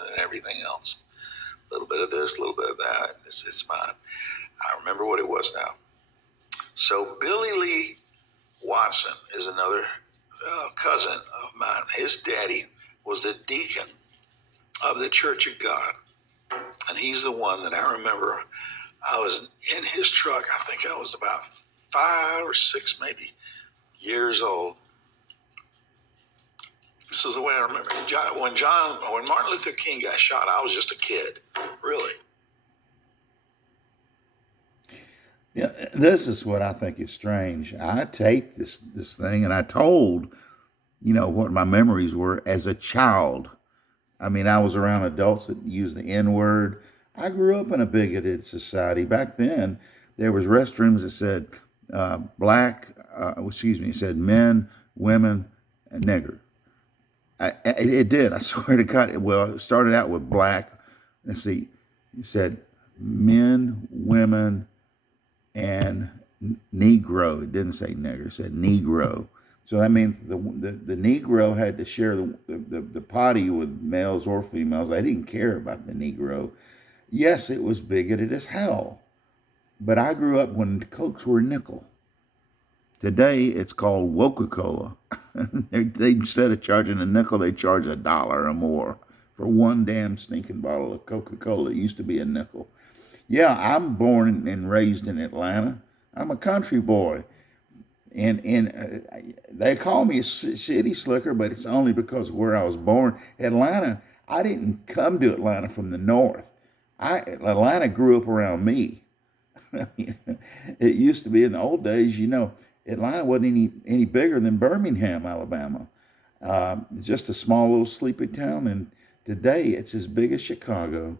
and everything else. A little bit of this, a little bit of that. It's fine. I remember what it was now. So Billy Lee Watson is another cousin of mine. His daddy was the deacon of the Church of God. And he's the one that I remember. I was in his truck. I think I was about 5 or 6 maybe years old. This is the way I remember it. When Martin Luther King got shot, I was just a kid, really. Yeah, this is what I think is strange. I taped this thing, and I told, what my memories were as a child. I mean, I was around adults that used the N word. I grew up in a bigoted society. Back then, there was restrooms that said it said men, women, and nigger. It did. I swear to God. Well, it started out with black. Let's see. It said men, women, and Negro. It didn't say nigger. It said Negro. So that means the Negro had to share the potty with males or females. I didn't care about the Negro. Yes, it was bigoted as hell. But I grew up when Cokes were a nickel. Today, it's called Coca-Cola. They instead of charging a nickel, they charge $1 or more for one damn stinking bottle of Coca-Cola. It used to be a nickel. Yeah, I'm born and raised in Atlanta. I'm a country boy. And they call me a city slicker, but it's only because of where I was born. Atlanta, I didn't come to Atlanta from the north. Atlanta grew up around me. It used to be in the old days, Atlanta wasn't any bigger than Birmingham, Alabama. Just a small little sleepy town. And today it's as big as Chicago.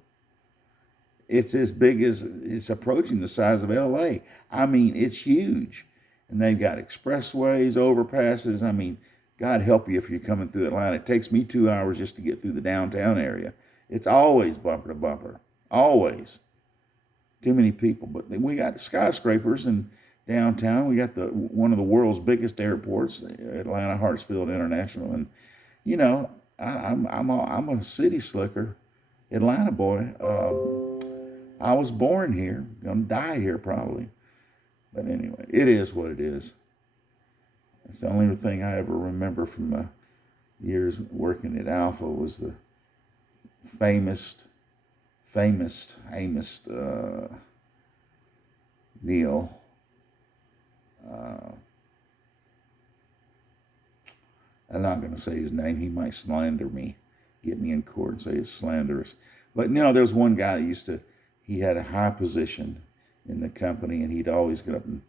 It's as big as, it's approaching the size of LA. I mean, it's huge. And they've got expressways, overpasses. I mean, God help you if you're coming through Atlanta. It takes me 2 hours just to get through the downtown area. It's always bumper to bumper. Always. Too many people. But we got skyscrapers in downtown. We got one of the world's biggest airports, Atlanta Hartsfield International. And, I'm a city slicker, Atlanta boy. I was born here. Gonna die here probably. But anyway, it is what it is. It's the only thing I ever remember from my years working at Alpha was the famous Neil. I'm not going to say his name. He might slander me, get me in court and say it's slanderous. But there was one guy that he had a high position in the company, and he'd always get up and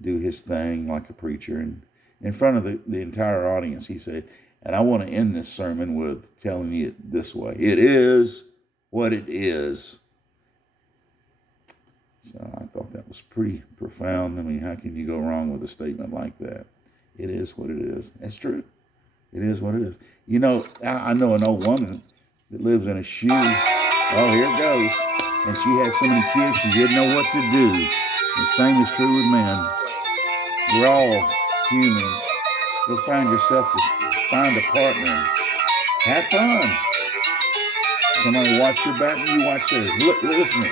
do his thing like a preacher. And in front of the entire audience, he said, and I want to end this sermon with telling you it this way. It is what it is. So I thought that was pretty profound. I mean, how can you go wrong with a statement like that? It is what it is. That's true. It is what it is. I know an old woman that lives in a shoe. Oh, here it goes. And she had so many kids, she didn't know what to do. The same is true with men. We're all humans. Go find a partner. Have fun. Somebody watch your back and you watch theirs. Listen, I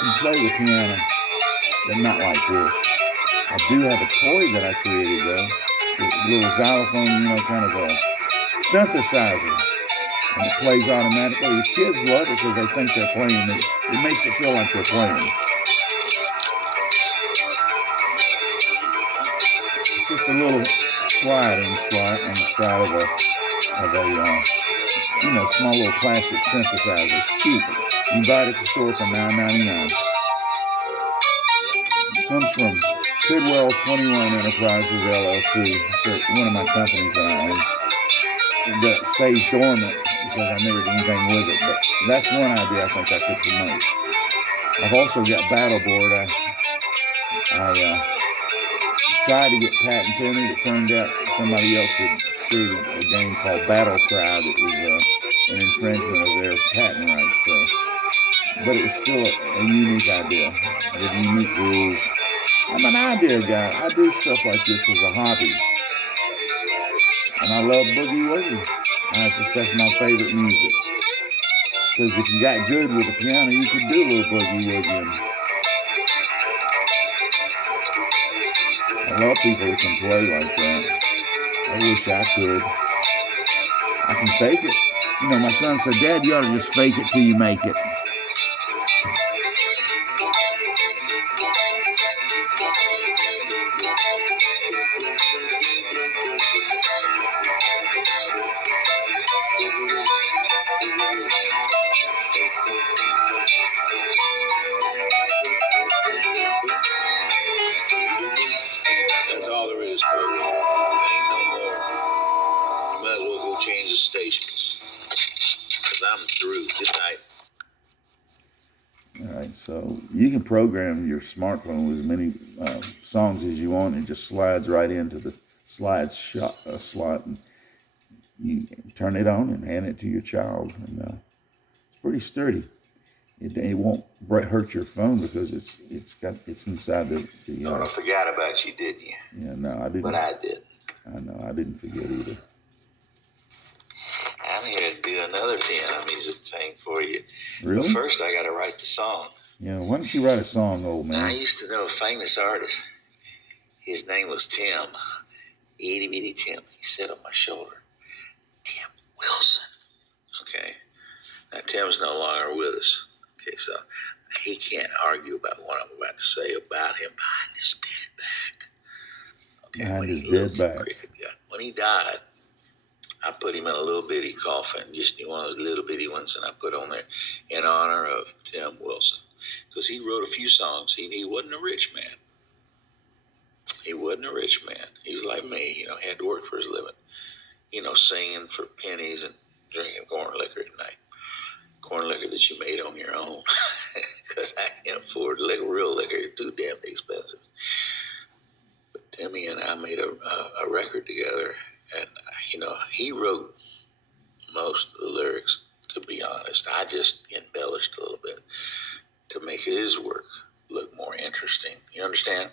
can play the piano, but not like this. I do have a toy that I created though. It's a little xylophone, kind of a synthesizer. And it plays automatically. The kids love it because they think they're playing it. It makes it feel like they're playing. It's just a little sliding slot on the side of a small little plastic synthesizer. It's cheap. You can buy it at the store for $9.99. It comes from Tidwell 21 Enterprises LLC. It's one of my companies that I own. That stays dormant because I never did anything with it. But that's one idea I think I could promote. I've also got Battleboard. I tried to get patent pending. It turned out somebody else had created a game called Battle Cry that was an infringement of their patent rights. But it was still a unique idea with unique rules. I'm an idea guy. I do stuff like this as a hobby. And I love boogie woogie. That's my favorite music. Because if you got good with the piano, you could do a little boogie woogie. And I love people that can play like that. I wish I could. I can fake it. You know, my son said, Dad, you ought to just fake it till you make it. That's all there is, folks. Ain't no more. You might as well go change the stations. Because I'm through. Good night. All right, so you can program your smartphone with as many songs as you want. It just slides right into the slot, and you turn it on and hand it to your child. And it's pretty sturdy. It won't hurt your phone because it's inside the. Oh, I forgot about you, didn't you? Yeah, no, I didn't. But I did. I know, I didn't forget either. I'm here to do another piano music thing for you. Really? But first, I got to write the song. Yeah, why don't you write a song, old man? Now, I used to know a famous artist. His name was Tim. Itty bitty Tim. He sat on my shoulder. Tim Wilson. Okay. Now, Tim's no longer with us. Okay, so he can't argue about what I'm about to say about him behind his dead back. Okay, Behind his dead back. Cricket guy. When he died, I put him in a little bitty coffin, just one of those little bitty ones, and I put on there in honor of Tim Wilson. Because he wrote a few songs. He wasn't a rich man. He wasn't a rich man. He was like me, you know, he had to work for his living. You know, singing for pennies and drinking corn liquor at night. Corn liquor that you made on your own. Because I can't afford real liquor. It's too damn expensive. But Timmy and I made a record together. And, you know, he wrote most of the lyrics, to be honest. I just embellished a little bit to make his work look more interesting. You understand?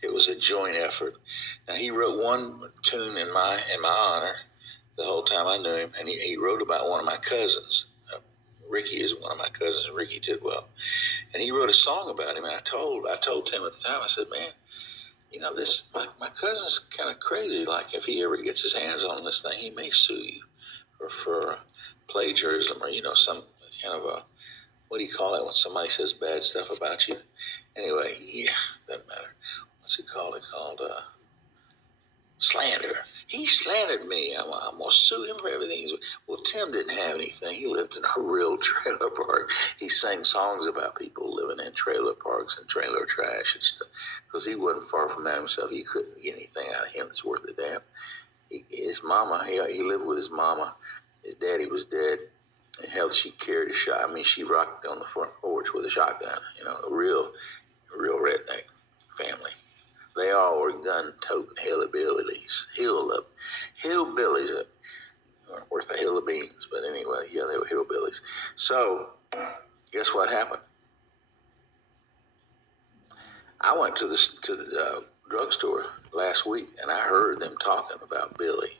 It was a joint effort. Now, he wrote one tune in my honor the whole time I knew him, and he wrote about one of my cousins. Ricky is one of my cousins, Ricky Tidwell. And he wrote a song about him, and I told Tim at the time, I said, man, you know, my cousin's kind of crazy. Like, if he ever gets his hands on this thing, he may sue you for plagiarism or, you know, some kind of a, what do you call it when somebody says bad stuff about you? Anyway, yeah, doesn't matter. What's it called? It's called slander. He slandered me. I'm going to sue him for everything. Well, Tim didn't have anything. He lived in a real trailer park. He sang songs about people living in trailer parks and trailer trash and stuff. Because he wasn't far from that himself. He couldn't get anything out of him that's worth a damn. His mama, he lived with his mama. His daddy was dead. And hell, she carried a shot. I mean, she rocked on the front porch with a shotgun. You know, a real redneck family. They all were gun-toting hillbillies. Hillbillies weren't worth a hill of beans. But anyway, yeah, they were hillbillies. So, guess what happened? I went to the drugstore last week, and I heard them talking about Billy.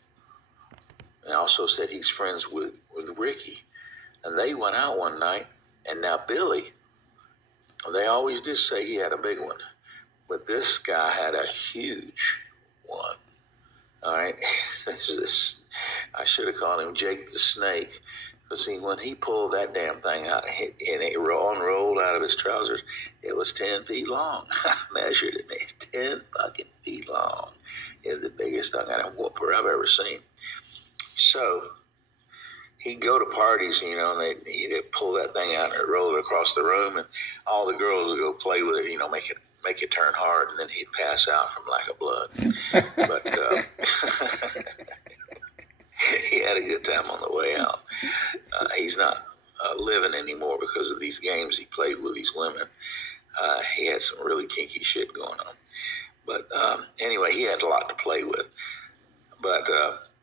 And also said he's friends with Ricky. And they went out one night, and now Billy, they always did say he had a big one. But this guy had a huge one. All right. I should have called him Jake the Snake. Because, see, when he pulled that damn thing out and it unrolled out of his trousers, it was 10 feet long. I measured it. It's 10 fucking feet long. It's the biggest thing I've ever seen. So he'd go to parties, you know, and he'd pull that thing out and roll it across the room, and all the girls would go play with it, you know, make it turn hard, and then he'd pass out from lack of blood. But he had a good time on the way out. He's not living anymore because of these games he played with these women. He had some really kinky shit going on. But anyway, he had a lot to play with. But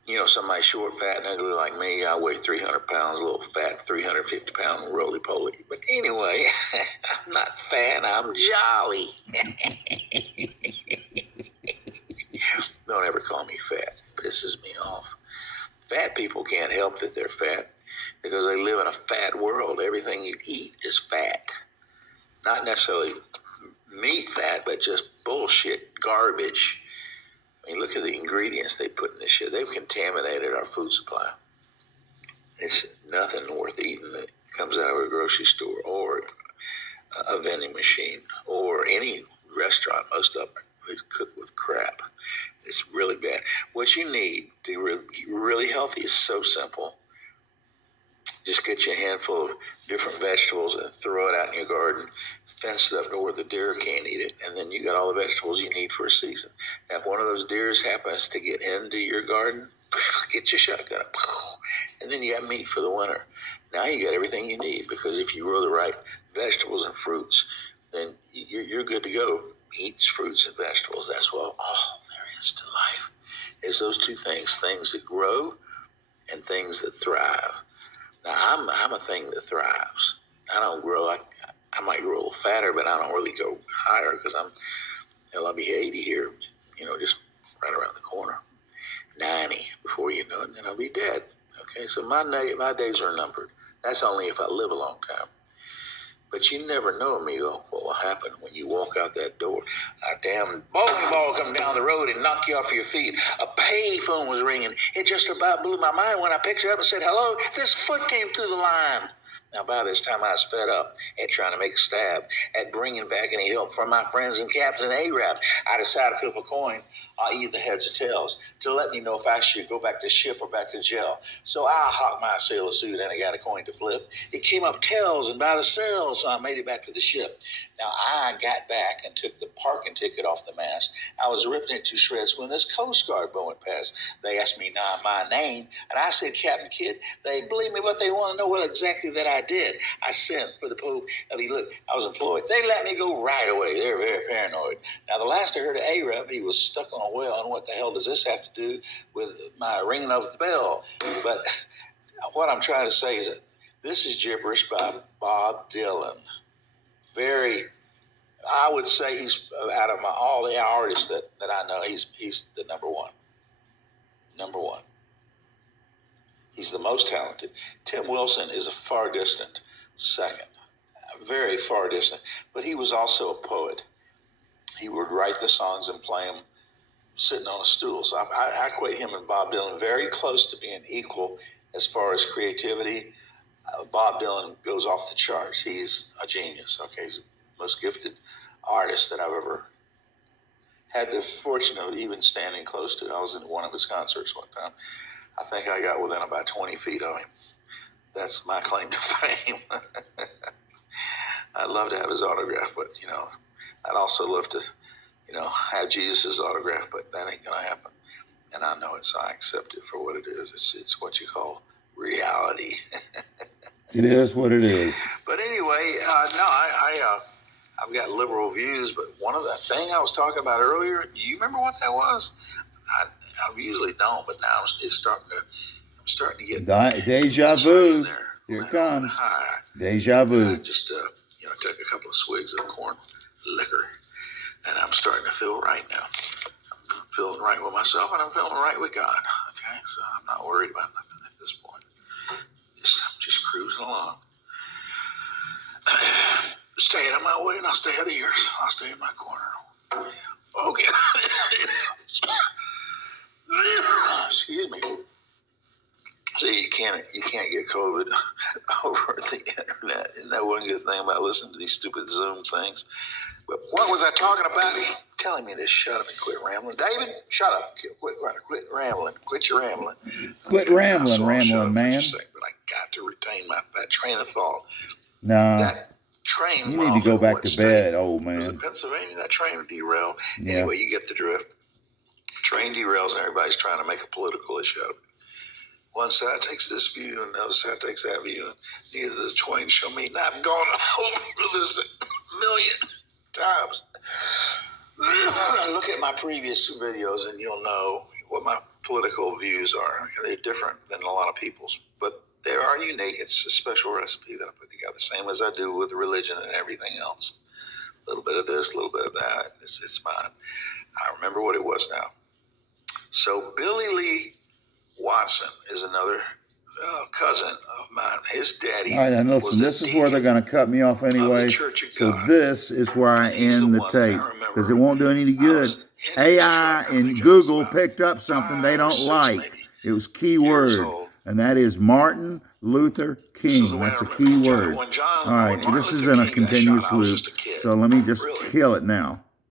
you know, somebody short, fat, and ugly like me, I weigh 300 pounds, a little fat, 350-pound roly-poly. But anyway, I'm not fat, I'm jolly. Don't ever call me fat. It pisses me off. Fat people can't help that they're fat. because they live in a fat world. Everything you eat is fat. Not necessarily meat fat, but just bullshit, garbage. I mean, look at the ingredients they put in this shit. They've contaminated our food supply. It's nothing worth eating that comes out of a grocery store or a vending machine or any restaurant. Most of them they cook with crap. It's really bad. What you need to be really healthy is so simple. Just get you a handful of different vegetables and throw it out in your garden, fence it up to where the deer can't eat it, and then you got all the vegetables you need for a season. Now, if one of those deers happens to get into your garden, get your shotgun, and then you got meat for the winter. Now you got everything you need, because if you grow the right vegetables and fruits, then you're good to go. Eat fruits and vegetables. That's what all there is to life. Is those two things that grow and things that thrive. Now, I'm a thing that thrives. I don't grow. I might grow a little fatter, but I don't really go higher because I'll be 80 here, just right around the corner. 90 before you know it, and then I'll be dead. Okay, so my days are numbered. That's only if I live a long time. But you never know, amigo, what will happen when you walk out that door. A damn bowling ball come down the road and knock you off your feet. A pay phone was ringing. It just about blew my mind when I picked her up and said, hello, this foot came through the line. Now, by this time, I was fed up at trying to make a stab at bringing back any help from my friends and Captain Arab. I decided to flip a coin, either heads or tails, to let me know if I should go back to ship or back to jail. So I hocked my sailor suit and I got a coin to flip. It came up tails and by the sails, so I made it back to the ship. Now, I got back and took the parking ticket off the mast. I was ripping it to shreds when this Coast Guard boat went past. They asked me now my name, and I said, Captain Kidd. They believe me, but they want to know what exactly that I did. I sent for the Pope. I mean, look, I was employed. They let me go right away. They're very paranoid. Now, the last I heard of Arab, he was stuck on a well, and what the hell does this have to do with my ringing of the bell? But what I'm trying to say is that this is gibberish by Bob Dylan. I would say he's out of all the artists that I know, he's the number one. Number one. He's the most talented. Tim Wilson is a far distant second, very far distant. But he was also a poet. He would write the songs and play them sitting on a stool. So I equate him and Bob Dylan very close to being equal as far as creativity. Bob Dylan goes off the charts. He's a genius. Okay, he's the most gifted artist that I've ever had the fortune of even standing close to. I was in one of his concerts one time. I think I got within about 20 feet of him. That's my claim to fame. I'd love to have his autograph, but I'd also love to, have Jesus' autograph, but that ain't gonna happen. And I know it, so I accept it for what it is. It's what you call reality. It is what it is. But anyway, I've got liberal views, but one of the thing I was talking about earlier, do you remember what that was? I usually don't, but now I'm starting to get deja vu. Here it comes. Deja vu. I just took a couple of swigs of corn liquor, and I'm starting to feel right now. I'm feeling right with myself, and I'm feeling right with God. Okay, so I'm not worried about nothing at this point. I'm just cruising along. Stay out of my way, and I'll stay out of yours. I'll stay in my corner. Okay. Excuse me. See, you can't get COVID over the internet. Isn't that one good thing about listening to these stupid Zoom things? But what was I talking about? He's telling me to shut up and quit rambling. David, shut up. Quit rambling. Quit your rambling. Quit rambling, man. But I got to retain that train of thought. No. That train. You need to go back to bed, old man. Was it Pennsylvania? That train derailed. Yeah. Anyway, you get the drift. Train derails, and everybody's trying to make a political issue out of it. One side takes this view, and the other side takes that view, and neither of the twain shall meet. And I've gone over this a million times. Look at my previous videos, and you'll know what my political views are. They're different than a lot of people's, but they are unique. It's a special recipe that I put together, same as I do with religion and everything else. A little bit of this, a little bit of that. It's mine. I remember what it was now. So Billy Lee Watson is another cousin of mine. His daddy All right, and was listen, the this is where they're deacon going to cut me off of the anyway. Church of So God. this is where I And he's the end the one that I tape because it remember. won't do any I good. was in his AI truck. I think and I was Google about picked up something they 5 or don't 6 like. maybe It was years keyword, old. and that is Martin Luther This is the King. way I That's a remember. key word. When All right, Martin this is Luther in a King got shot, continuous I was loop. just a kid. So let me just Really. kill it now.